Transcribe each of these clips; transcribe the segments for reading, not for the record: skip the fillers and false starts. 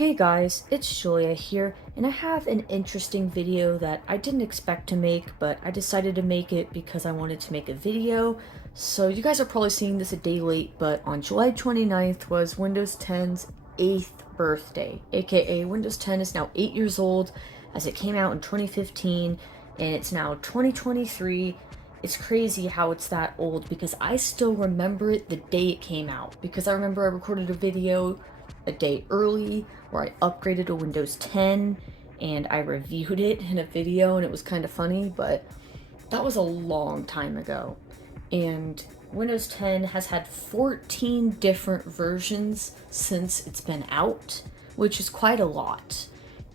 Hey guys, it's Julia here, and I have an interesting video that I didn't expect to make, but I decided to make it because I wanted to make a video. So you guys are probably seeing this a day late, but on July 29th was Windows 10's 8th birthday, aka Windows 10 is now 8 years old as it came out in 2015, and it's now 2023. It's crazy how it's that old because I still remember it the day it came out, because I remember I recorded a video a day early where I upgraded to Windows 10 and I reviewed it in a video, and it was kind of funny, but that was a long time ago. And Windows 10 has had 14 different versions since it's been out, which is quite a lot.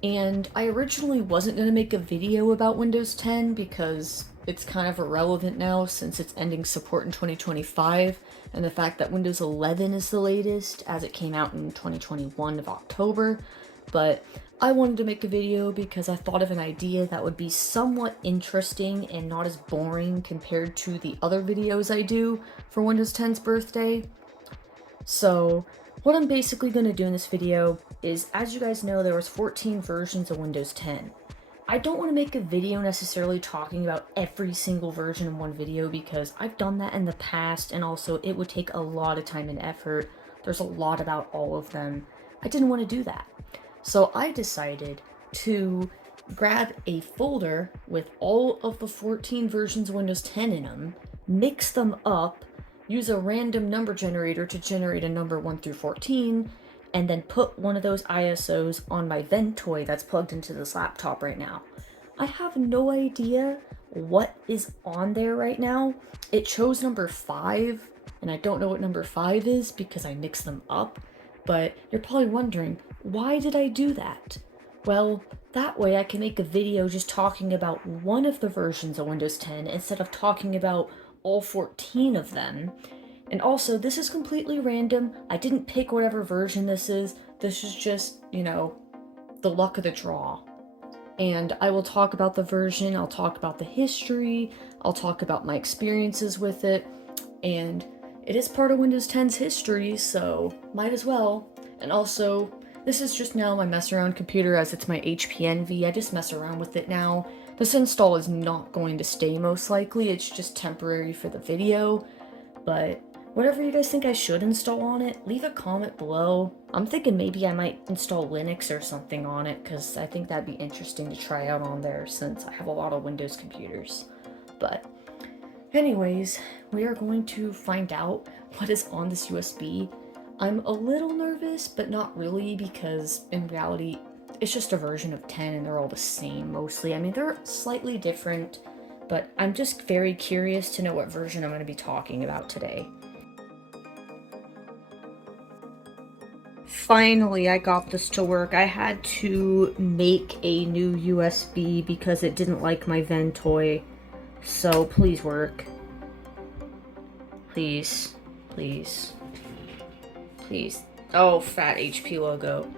And I originally wasn't going to make a video about Windows 10 because it's kind of irrelevant now since it's ending support in 2025, and the fact that Windows 11 is the latest as it came out in 2021 of October. But I wanted to make a video because I thought of an idea that would be somewhat interesting and not as boring compared to the other videos I do for Windows 10's birthday. So what I'm basically going to do in this video is, as you guys know, there was 14 versions of Windows 10. I don't want to make a video necessarily talking about every single version in one video because I've done that in the past, and also it would take a lot of time and effort. There's a lot about all of them. I didn't want to do that. So I decided to grab a folder with all of the 14 versions of Windows 10 in them, mix them up, use a random number generator to generate a number 1 through 14, and then put one of those ISOs on my Ventoy that's plugged into this laptop right now. I have no idea what is on there right now. It chose number 5, and I don't know what number 5 is because I mixed them up, but you're probably wondering, why did I do that? Well, that way I can make a video just talking about one of the versions of Windows 10 instead of talking about all 14 of them. And also, this is completely random. I didn't pick whatever version this is. This is just, the luck of the draw. And I will talk about the version, I'll talk about the history, I'll talk about my experiences with it, and it is part of Windows 10's history, so might as well. And also, this is just now my mess around computer as it's my HP Envy. I just mess around with it now. This install is not going to stay most likely, it's just temporary for the video, but whatever you guys think I should install on it, leave a comment below. I'm thinking maybe I might install Linux or something on it because I think that'd be interesting to try out on there since I have a lot of Windows computers. But anyways, we are going to find out what is on this USB. I'm a little nervous, but not really, because in reality, it's just a version of 10 and they're all the same mostly. I mean, they're slightly different, but I'm just very curious to know what version I'm going to be talking about today. Finally, I got this to work. I had to make a new USB because it didn't like my Ventoy. So please work. Please. Please. Please. Oh, fat HP logo.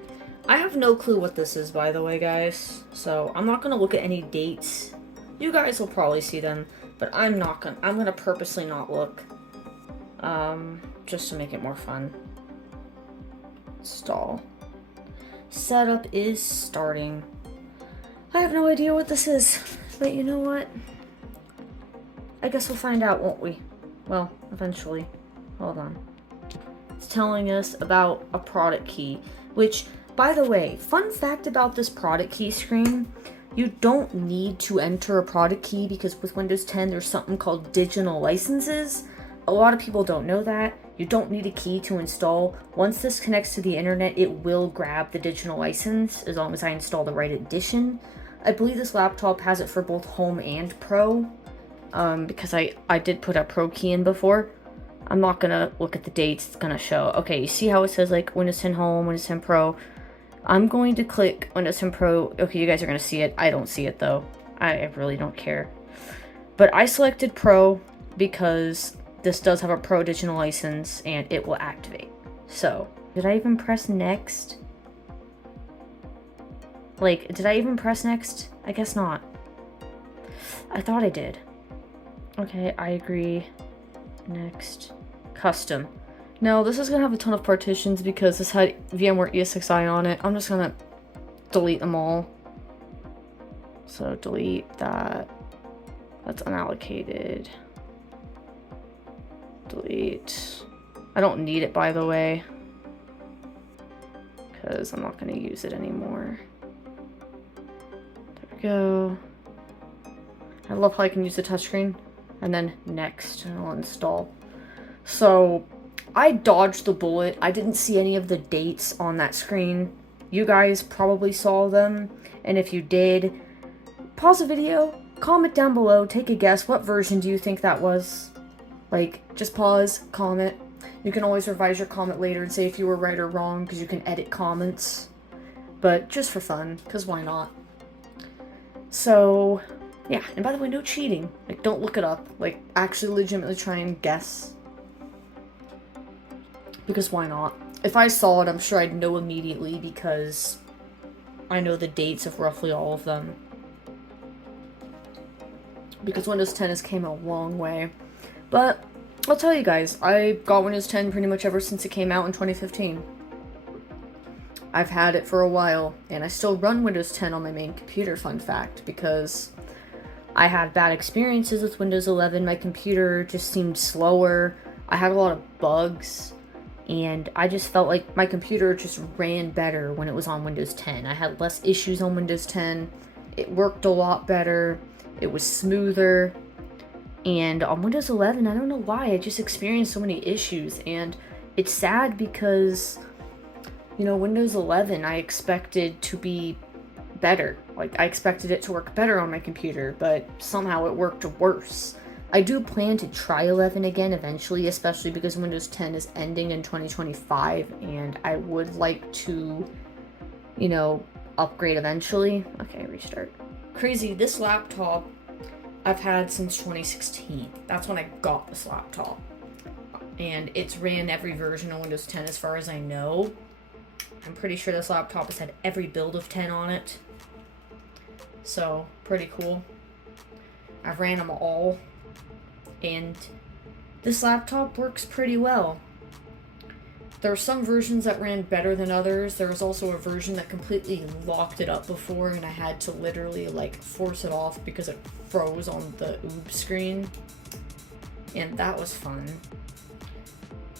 I have no clue what this is, by the way, guys. So I'm not gonna look at any dates. You guys will probably see them, but I'm gonna purposely not look. Just to make it more fun. Install. Setup is starting. I have no idea what this is, but you know what? I guess we'll find out, won't we? Well, eventually. Hold on. It's telling us about a product key, which, by the way, fun fact about this product key screen, you don't need to enter a product key because with Windows 10 there's something called digital licenses. A lot of people don't know that. You don't need a key to install. Once this connects to the internet, it will grab the digital license as long as I install the right edition. I believe this laptop has it for both Home and Pro, because I did put a Pro key in before. I'm not gonna look at the dates, it's gonna show. Okay, you see how it says like Windows 10 Home, Windows 10 Pro? I'm going to click Windows 10 Pro. Okay, you guys are gonna see it. I don't see it though. I really don't care. But I selected Pro because this does have a Pro digital license and it will activate. So, did I even press next? Like, did I even press next? I guess not. I thought I did. Okay, I agree. Next. Custom. Now, this is going to have a ton of partitions because this had VMware ESXi on it. I'm just going to delete them all. So delete that. That's unallocated. Delete. I don't need it, by the way, because I'm not going to use it anymore. There we go. I love how I can use the touchscreen. And then next, and I'll install. So I dodged the bullet. I didn't see any of the dates on that screen. You guys probably saw them, and if you did, pause the video, comment down below, take a guess. What version do you think that was? Like, just pause, comment. You can always revise your comment later and say if you were right or wrong, because you can edit comments. But just for fun, because why not? So, yeah, and by the way, no cheating. Like, don't look it up. Like, actually legitimately try and guess. Because why not? If I saw it, I'm sure I'd know immediately because I know the dates of roughly all of them. Because Windows 10 has came a long way. But I'll tell you guys, I got Windows 10 pretty much ever since it came out in 2015. I've had it for a while, and I still run Windows 10 on my main computer, fun fact, because I had bad experiences with Windows 11. My computer just seemed slower. I had a lot of bugs. And I just felt like my computer just ran better when it was on Windows 10. I had less issues on Windows 10. It worked a lot better. It was smoother. And on Windows 11, I don't know why, I just experienced so many issues. And it's sad because, you know, Windows 11, I expected to be better. Like, I expected it to work better on my computer, but somehow it worked worse. I do plan to try 11 again eventually, especially because Windows 10 is ending in 2025, and I would like to, you know, upgrade eventually. Okay, restart. Crazy, this laptop I've had since 2016. That's when I got this laptop. And it's ran every version of Windows 10 as far as I know. I'm pretty sure this laptop has had every build of 10 on it. So, pretty cool. I've ran them all. And this laptop works pretty well. There are some versions that ran better than others. There was also a version that completely locked it up before, and I had to literally like force it off because it froze on the OOBE screen. And that was fun.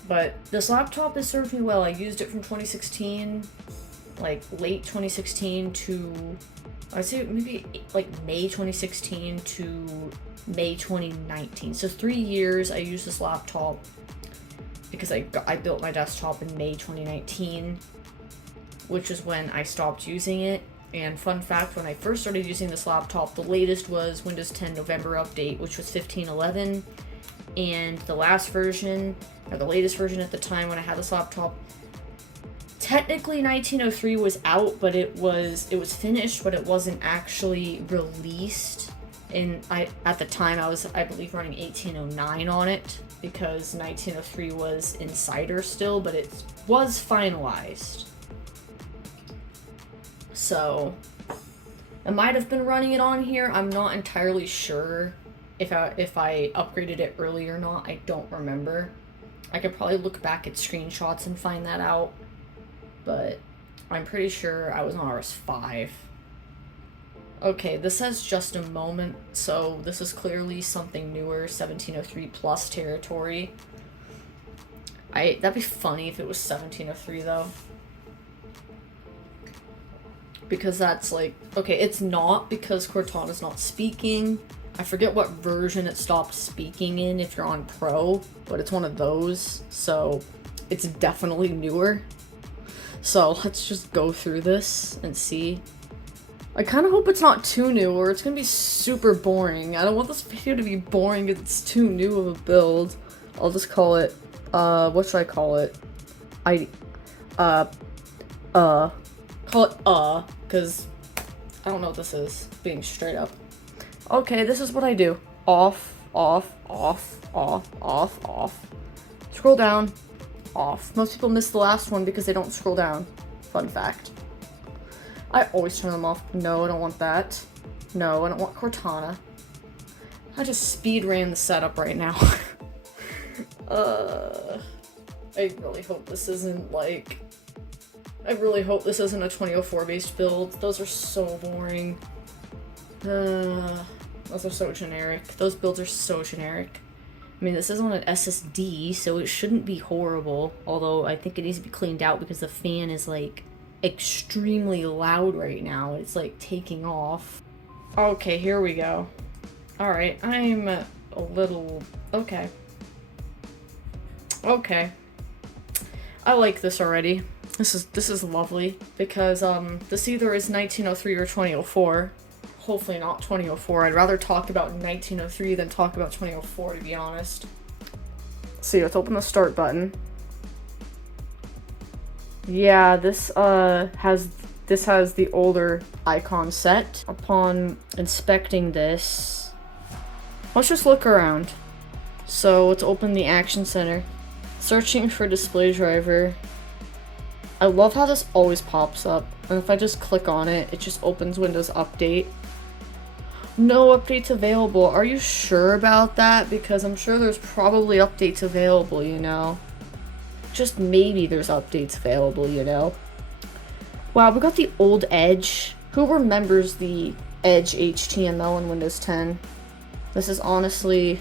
But this laptop has served me well. I used it from 2016, like late 2016 to, I'd say maybe like May 2016 to May 2019. So 3 years I used this laptop because I built my desktop in May 2019, which is when I stopped using it. And fun fact, when I first started using this laptop, the latest was Windows 10 November update, which was 15.11. And the last version, or the latest version at the time when I had this laptop, technically 1903 was out, but it was finished, but it wasn't actually released. And at the time I was, I believe, running 1809 on it because 1903 was Insider still, but it was finalized. So I might have been running it on here. I'm not entirely sure if I upgraded it early or not. I don't remember. I could probably look back at screenshots and find that out, but I'm pretty sure I was on RS5. Okay, this says just a moment, so this is clearly something newer, 1703 plus territory. That'd be funny if it was 1703 though. Because that's like, okay, it's not because Cortana's not speaking. I forget what version it stopped speaking in if you're on Pro, but it's one of those, so it's definitely newer. So let's just go through this and see. I kind of hope it's not too new or it's gonna be super boring. I don't want this video to be boring if it's too new of a build. I'll just call it, what should I call it? Call it, because I don't know what this is, being straight up. Okay, this is what I do. Off, off, off, off, off, off. Scroll down, off. Most people miss the last one because they don't scroll down. Fun fact. I always turn them off. No, I don't want that. No, I don't want Cortana. I just speed ran the setup right now. I really hope this isn't like... I really hope this isn't a 2004 based build. Those are so boring. Those are so generic. Those builds are so generic. I mean, this is on an SSD, so it shouldn't be horrible. Although, I think it needs to be cleaned out because the fan is, like, extremely loud right now. It's, like, taking off. Okay, here we go. Alright, I'm a little... Okay. Okay. I like this already. This is lovely. Because, this either is 1903 or 2004. Hopefully not 2004. I'd rather talk about 1903 than talk about 2004, to be honest. See, let's open the start button. Yeah, this has the older icon set. Upon inspecting this, let's just look around. So let's open the Action Center. Searching for display driver. I love how this always pops up. And if I just click on it, it just opens Windows Update. No updates available. Are you sure about that? Because I'm sure there's probably updates available, you know? Just maybe there's updates available, you know? Wow, we got the old Edge. Who remembers the Edge HTML in Windows 10? This is honestly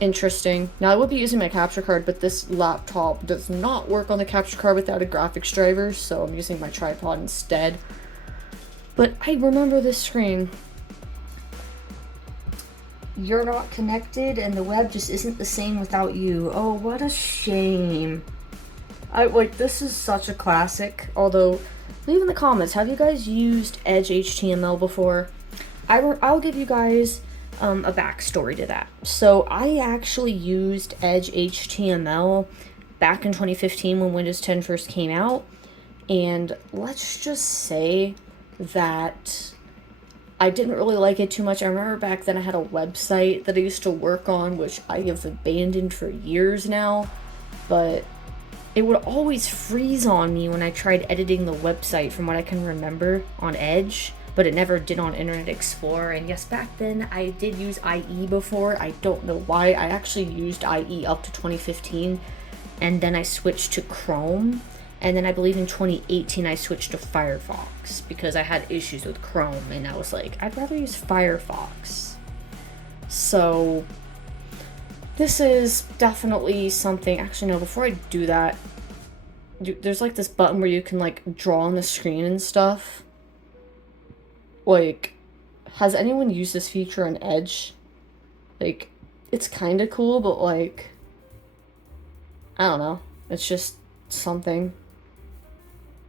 interesting. Now, I would be using my capture card, but this laptop does not work on the capture card without a graphics driver, so I'm using my tripod instead. But I remember this screen. You're not connected and the web just isn't the same without you. Oh, what a shame. This is such a classic. Although, leave in the comments, have you guys used Edge HTML before? I'll give you guys a backstory to that. So, I actually used Edge HTML back in 2015 when Windows 10 first came out. And let's just say that I didn't really like it too much. I remember back then I had a website that I used to work on, which I have abandoned for years now, but it would always freeze on me when I tried editing the website from what I can remember on Edge, but it never did on Internet Explorer. And yes, back then I did use IE before. I don't know why. I actually used IE up to 2015, and then I switched to Chrome. And then I believe in 2018 I switched to Firefox because I had issues with Chrome and I was like, I'd rather use Firefox. So this is definitely something. Actually, no, before I do that, there's like this button where you can like draw on the screen and stuff. Like, has anyone used this feature on Edge? Like, it's kind of cool, but like, I don't know. It's just something.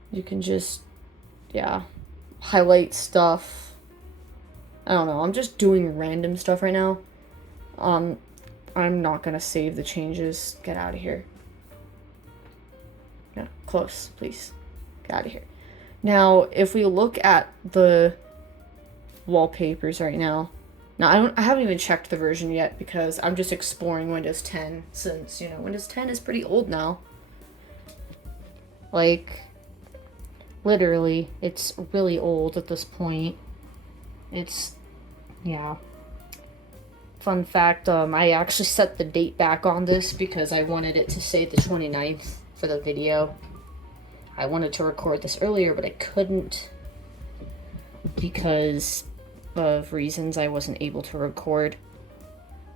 You can just, yeah, highlight stuff. I don't know. I'm just doing random stuff right now. I'm not gonna save the changes. Get out of here. Yeah, close, please. Get out of here. Now, if we look at the wallpapers right now. Now, I haven't even checked the version yet because I'm just exploring Windows 10 since, you know, Windows 10 is pretty old now. Like, literally, it's really old at this point. It's, yeah. Fun fact, I actually set the date back on this because I wanted it to say the 29th for the video. I wanted to record this earlier, but I couldn't because of reasons I wasn't able to record.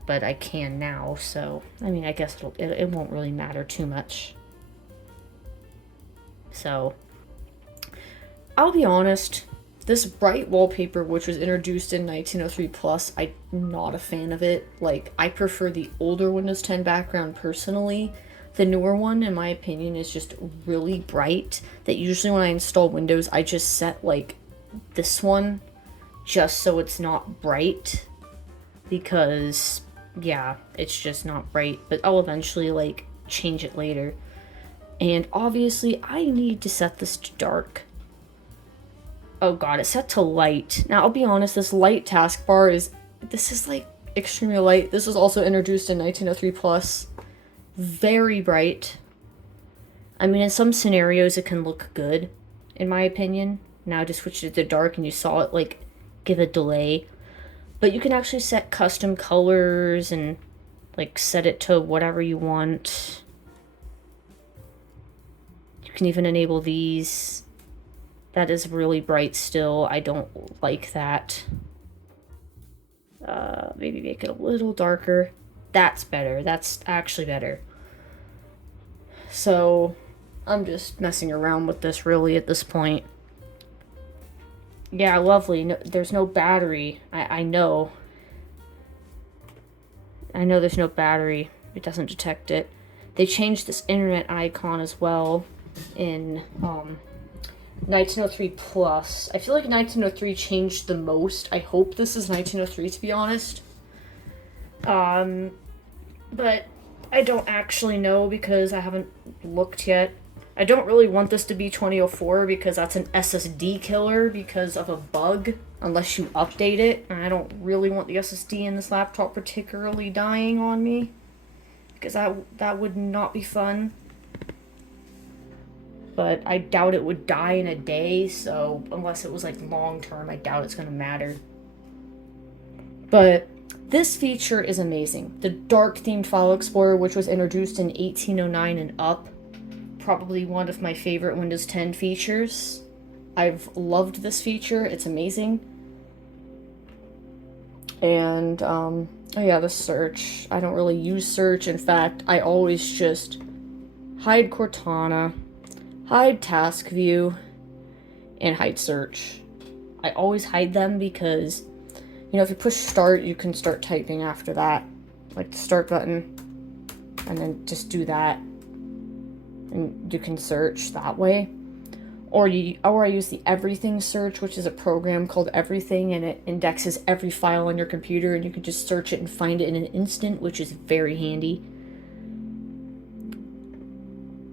But I can now, so, I mean, I guess it won't really matter too much. So, I'll be honest, this bright wallpaper, which was introduced in 1903 plus, I'm not a fan of it. Like, I prefer the older Windows 10 background personally. The newer one, in my opinion, is just really bright, that usually when I install Windows, I just set, like, this one, just so it's not bright, because, yeah, it's just not bright, but I'll eventually, like, change it later. And obviously, I need to set this to dark. Oh god, it's set to light. Now, I'll be honest, this light taskbar this is like extremely light. This was also introduced in 1903 plus. Very bright. I mean, in some scenarios, it can look good, in my opinion. Now I just switched it to dark and you saw it, like, give a delay. But you can actually set custom colors and, like, set it to whatever you want. You can even enable these. That is really bright still. I don't like that. Maybe make it a little darker. That's better. That's actually better. So I'm just messing around with this really at this point. Yeah, lovely. No, there's no battery. I know. I know there's no battery. It doesn't detect it. They changed this internet icon as well in 1903 Plus. I feel like 1903 changed the most. I hope this is 1903 to be honest. But I don't actually know because I haven't looked yet. I don't really want this to be 2004 because that's an SSD killer because of a bug, unless you update it. And I don't really want the SSD in this laptop particularly dying on me, because that would not be fun. But I doubt it would die in a day, so unless it was like long term, I doubt it's gonna matter. But this feature is amazing. The dark themed file explorer, which was introduced in 1809 and up, probably one of my favorite Windows 10 features. I've loved this feature. It's amazing. And oh yeah, the search. I don't really use search. In fact, I always just hide Cortana, hide task view, and hide search. I always hide them because, you know, if you push start, you can start typing after that, like the start button, and then just do that, and you can search that way. Or I use the everything search, which is a program called Everything, and it indexes every file on your computer, and you can just search it and find it in an instant, which is very handy.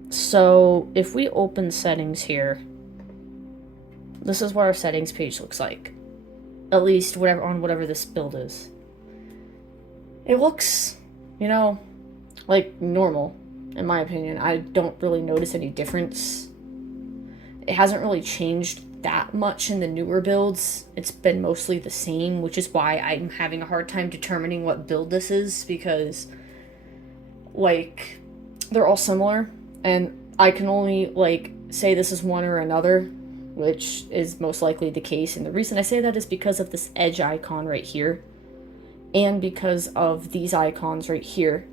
So if we open settings here, this is what our settings page looks like. At least whatever this build is. It looks, you know, like normal, in my opinion. I don't really notice any difference. It hasn't really changed that much in the newer builds. It's been mostly the same, which is why I'm having a hard time determining what build this is, because, like, they're all similar, and I can only, like, say this is one or another, which is most likely the case. And the reason I say that is because of this edge icon right here, and because of these icons right here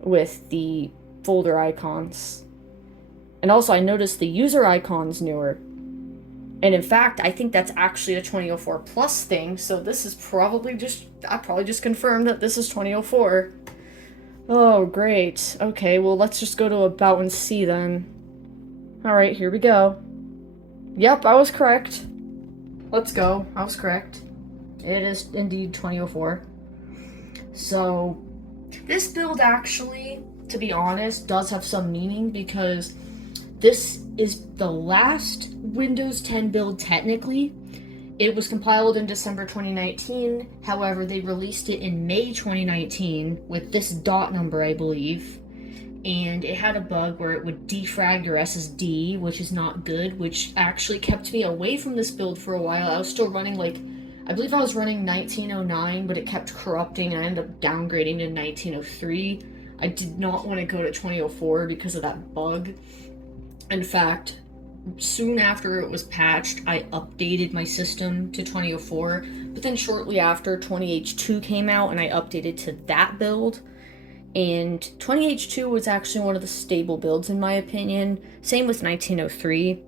with the folder icons. And also I noticed the user icon's newer. And in fact, I think that's actually a 2004 Plus thing, so this is probably I probably just confirmed that this is 2004. Oh, great. Okay, well, let's just go to About and see then. Alright, here we go. Yep, I was correct. Let's go. I was correct. It is indeed 2004. So, this build actually, to be honest, does have some meaning, because this is the last Windows 10 build technically. It was compiled in December 2019, however, they released it in May 2019 with this dot number, I believe. And it had a bug where it would defrag your SSD, which is not good, which actually kept me away from this build for a while. I was still running, like, I believe I was running 1909, but it kept corrupting, and I ended up downgrading to 1903. I did not want to go to 2004 because of that bug. In fact, soon after it was patched, I updated my system to 2004, but then shortly after, 20H2 came out, and I updated to that build. And 20H2 was actually one of the stable builds in my opinion. Same with 1903.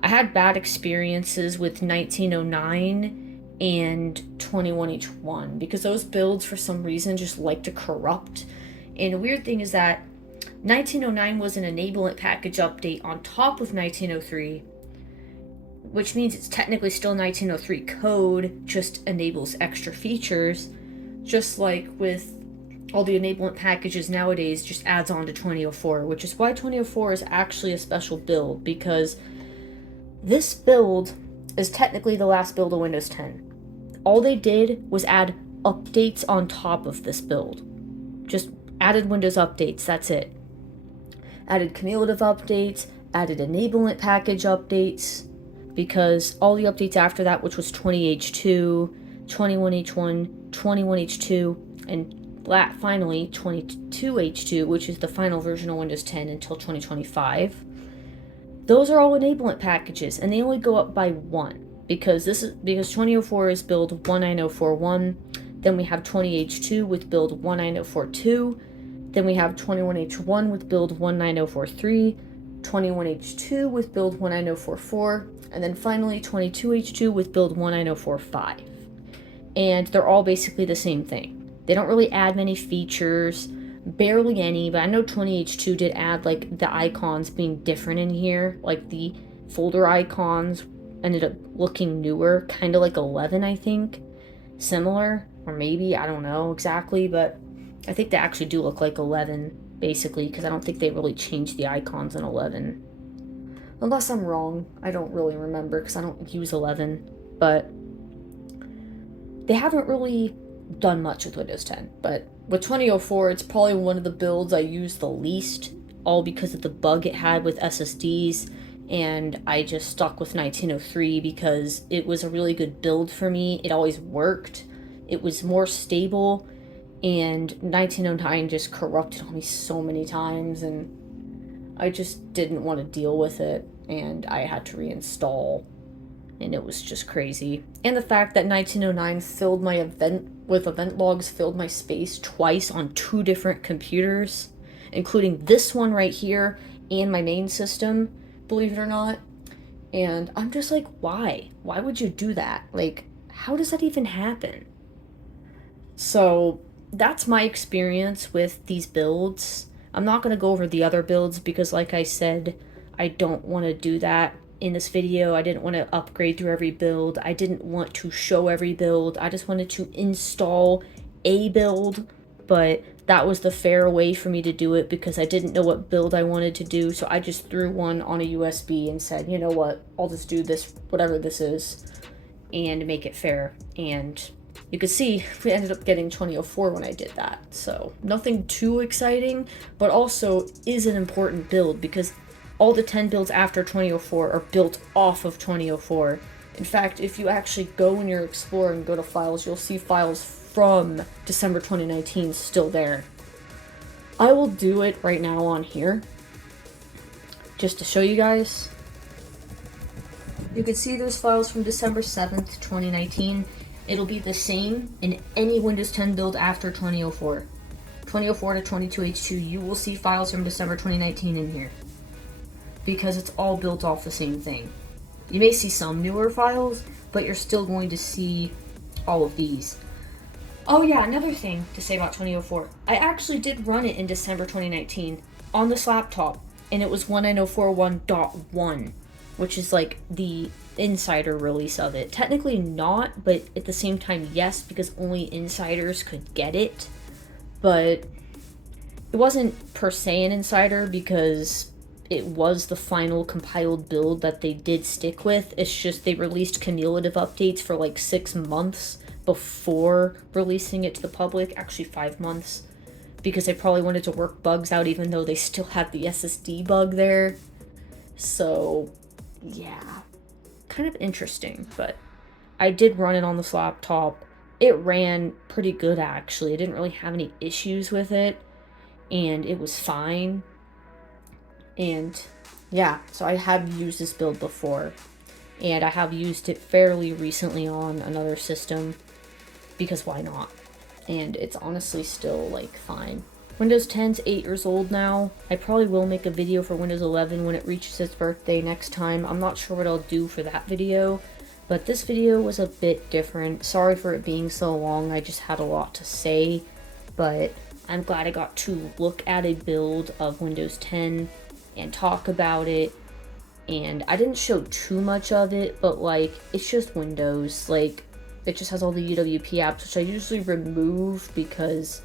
I had bad experiences with 1909 and 21H1 because those builds for some reason just like to corrupt. And the weird thing is that 1909 was an enablement package update on top of 1903, which means it's technically still 1903 code, just enables extra features, just like with all the enablement packages nowadays just adds on to 2004, which is why 2004 is actually a special build, because this build is technically the last build of Windows 10. All they did was add updates on top of this build. Just added Windows updates, that's it. Added cumulative updates, added enablement package updates, because all the updates after that, which was 20H2, 21H1, 21H2, and finally 22H2, which is the final version of Windows 10 until 2025, Those are all enablement packages, and they only go up by one because 2004 is build 19041. Then we have 20H2 with build 19042. Then we have 21H1 with build 19043, 21H2 with build 19044, and then finally 22H2 with build 19045. And they're all basically the same thing. They don't really add many features, barely any, but I know 20H2 did add like the icons being different in here, like the folder icons ended up looking newer, kind of like 11, I think. Similar, or maybe, I don't know exactly, but I think they actually do look like 11, basically, because I don't think they really changed the icons in 11. Unless I'm wrong, I don't really remember, because I don't use 11, but they haven't really done much with Windows 10, but with 2004, it's probably one of the builds I use the least, all because of the bug it had with SSDs, and I just stuck with 1903 because it was a really good build for me. It always worked. It was more stable, and 1909 just corrupted on me so many times, and I just didn't want to deal with it, and I had to reinstall, and it was just crazy. And the fact that 1909 filled my event logs filled my space twice on 2 different computers, including this one right here and my main system, believe it or not. And I'm just like, why? Why would you do that? Like, how does that even happen? So that's my experience with these builds. I'm not going to go over the other builds because, like I said, I don't want to do that in this video. I didn't want to upgrade through every build. I didn't want to show every build. I just wanted to install a build, but that was the fair way for me to do it because I didn't know what build I wanted to do, so I just threw one on a USB and said, you know what, I'll just do this, whatever this is, and make it fair. And you could see we ended up getting 2004 when I did that, so nothing too exciting, but also is an important build because all the 10 builds after 2004 are built off of 2004. In fact, if you actually go in your Explorer and go to files, you'll see files from December 2019 still there. I will do it right now on here, just to show you guys. You can see those files from December 7th, 2019. It'll be the same in any Windows 10 build after 2004. 2004 to 22H2, you will see files from December 2019 in here, because it's all built off the same thing. You may see some newer files, but you're still going to see all of these. Oh yeah, another thing to say about 2004. I actually did run it in December 2019 on this laptop, and it was 19041.1, which is like the insider release of it. Technically not, but at the same time yes, because only insiders could get it. But it wasn't per se an insider because it was the final compiled build that they did stick with. It's just they released cumulative updates for like 6 months before releasing it to the public, actually 5 months, because they probably wanted to work bugs out even though they still had the SSD bug there. So yeah, kind of interesting, but I did run it on this laptop. It ran pretty good actually. I didn't really have any issues with it, and it was fine. And yeah, so I have used this build before, and I have used it fairly recently on another system, because why not? And it's honestly still like fine. Windows 10's 8 years old now. I probably will make a video for Windows 11 when it reaches its birthday next time. I'm not sure what I'll do for that video, but this video was a bit different. Sorry for it being so long, I just had a lot to say, but I'm glad I got to look at a build of Windows 10 and talk about it. And I didn't show too much of it, but like, it's just Windows. Like, it just has all the UWP apps, which I usually remove because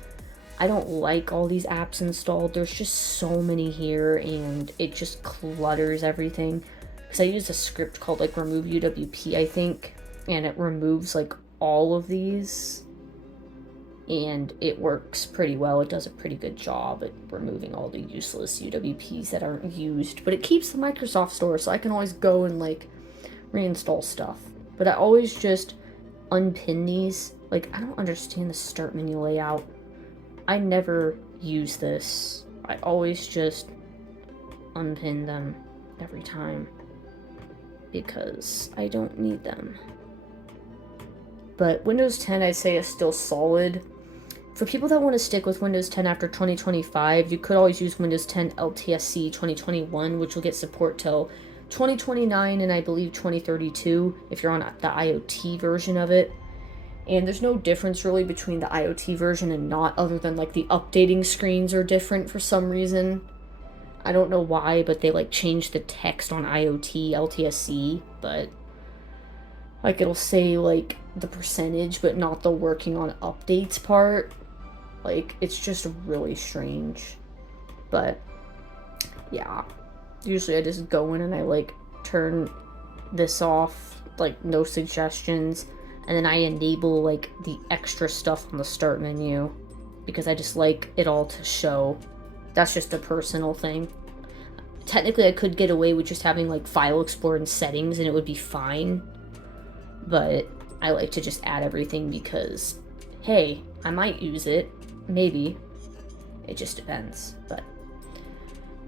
I don't like all these apps installed. There's just so many here, and it just clutters everything. Because I use a script called like remove UWP, I think, and it removes like all of these. And it works pretty well. It does a pretty good job at removing all the useless UWPs that aren't used. But it keeps the Microsoft Store, so I can always go and like reinstall stuff. But I always just unpin these. Like, I don't understand the start menu layout. I never use this. I always just unpin them. every time because I don't need them. But Windows 10, I'd say, is still solid. For people that want to stick with Windows 10 after 2025, you could always use Windows 10 LTSC 2021, which will get support till 2029 and I believe 2032 if you're on the IoT version of it. And there's no difference really between the IoT version and not, other than like the updating screens are different for some reason. I don't know why, but they like changed the text on IoT LTSC, but like it'll say like the percentage but not the working on updates part. Like it's just really strange. But yeah, usually I just go in and I like turn this off, like no suggestions, and then I enable like the extra stuff on the start menu because I just like it all to show. That's just a personal thing. Technically I could get away with just having like File Explorer and settings and it would be fine, but I like to just add everything because, hey, I might use it, maybe. It just depends. But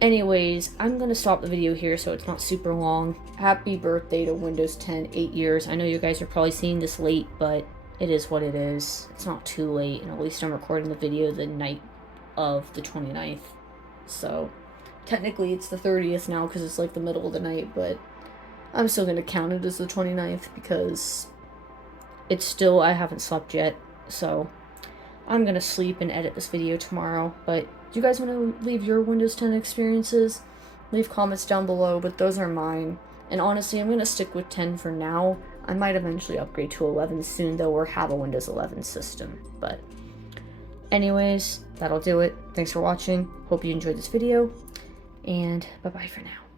anyways, I'm gonna stop the video here so it's not super long. Happy birthday to Windows 10, 8 years. I know you guys are probably seeing this late, but it is what it is. It's not too late, and at least I'm recording the video the night of the 29th. So technically it's the 30th now because it's like the middle of the night, but I'm still gonna count it as the 29th because it's still, I haven't slept yet, so I'm gonna sleep and edit this video tomorrow. But do you guys want to leave your Windows 10 experiences? Leave comments down below, but those are mine. And honestly, I'm going to stick with 10 for now. I might eventually upgrade to 11 soon, though, or have a Windows 11 system. But anyways, that'll do it. Thanks for watching. Hope you enjoyed this video, and bye-bye for now.